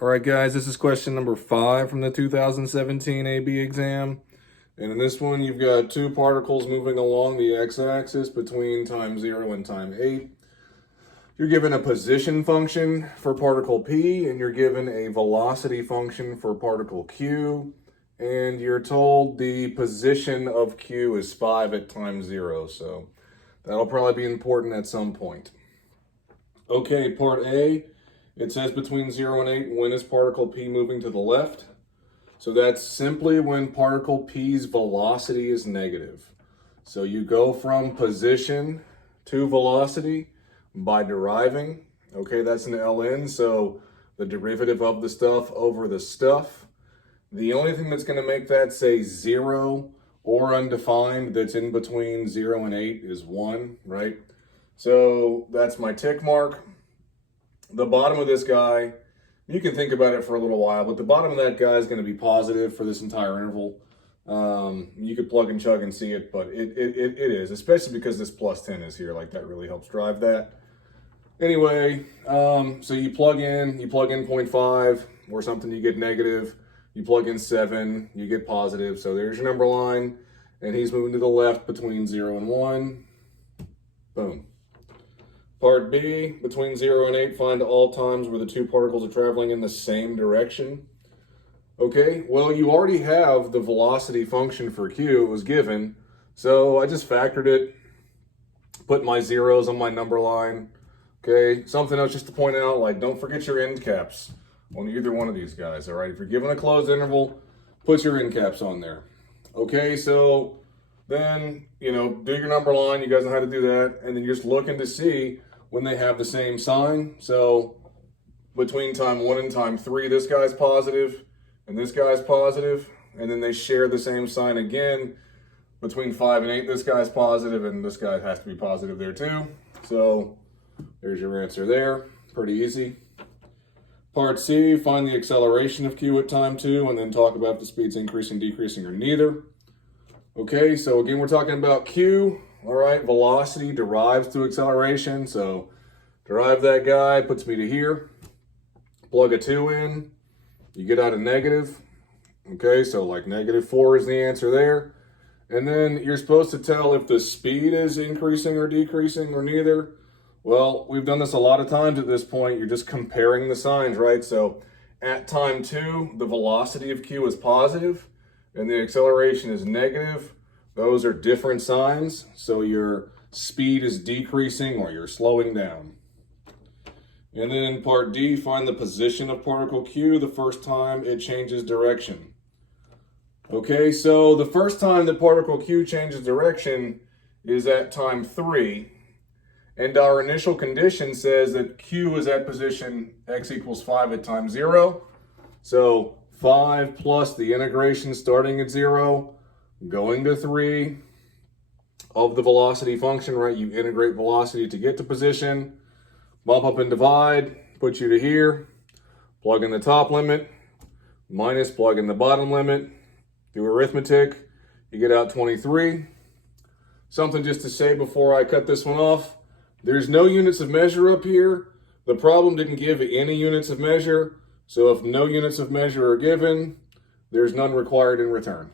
All right, guys, this is question number 5 from the 2017 AB exam. And in this one, you've got two particles moving along the x-axis between time 0 and time 8. You're given a position function for particle P, and you're given a velocity function for particle Q. And you're told the position of Q is 5 at time 0. So that'll probably be important at some point. Okay, part A. It says between 0 and 8, when is particle P moving to the left? So that's simply when particle P's velocity is negative. So you go from position to velocity by deriving. Okay, that's an ln, so the derivative of the stuff over the stuff. The only thing that's going to make that say 0 or undefined that's in between 0 and 8 is 1, right? So that's my tick mark. The bottom of this guy, you can think about it for a little while, but the bottom of that guy is going to be positive for this entire interval. You could plug and chug and see it, but it is, especially because this plus 10 is here. Like, that really helps drive that. Anyway, so you plug in 0.5 or something, you get negative. You plug in 7, you get positive. So there's your number line, and he's moving to the left between 0 and 1. Boom. Part B, between 0 and 8, find all times where the two particles are traveling in the same direction. Okay, well, you already have the velocity function for Q. It was given. So I just factored it, put my zeros on my number line. Okay, something else just to point out, like, don't forget your end caps on either one of these guys, all right? If you're given a closed interval, put your end caps on there. Okay, so then, do your number line. You guys know how to do that. And then you're just looking to see when they have the same sign. So between time 1 and time 3, this guy's positive and this guy's positive, and then they share the same sign again. Between 5 and 8, this guy's positive, and this guy has to be positive there too. So there's your answer there. Pretty easy. Part C, find the acceleration of Q at time 2, and then talk about if the speed's increasing, decreasing, or neither. Okay, so again, we're talking about Q. All right, velocity derives to acceleration. So derive that guy, puts me to here. Plug a 2 in, you get out a negative. Okay, so like -4 is the answer there. And then you're supposed to tell if the speed is increasing or decreasing or neither. Well, we've done this a lot of times at this point. You're just comparing the signs, right? So at time 2, the velocity of Q is positive and the acceleration is negative. Those are different signs, so your speed is decreasing or you're slowing down. And then in part D, find the position of particle Q the first time it changes direction. Okay, so the first time that particle Q changes direction is at time 3, and our initial condition says that Q is at position x equals 5 at time 0. So 5 plus the integration starting at 0, going to 3 of the velocity function, right? You integrate velocity to get to position, bump up and divide, put you to here, plug in the top limit, minus plug in the bottom limit, do arithmetic, you get out 23. Something just to say before I cut this one off, there's no units of measure up here. The problem didn't give any units of measure, so if no units of measure are given, there's none required in return.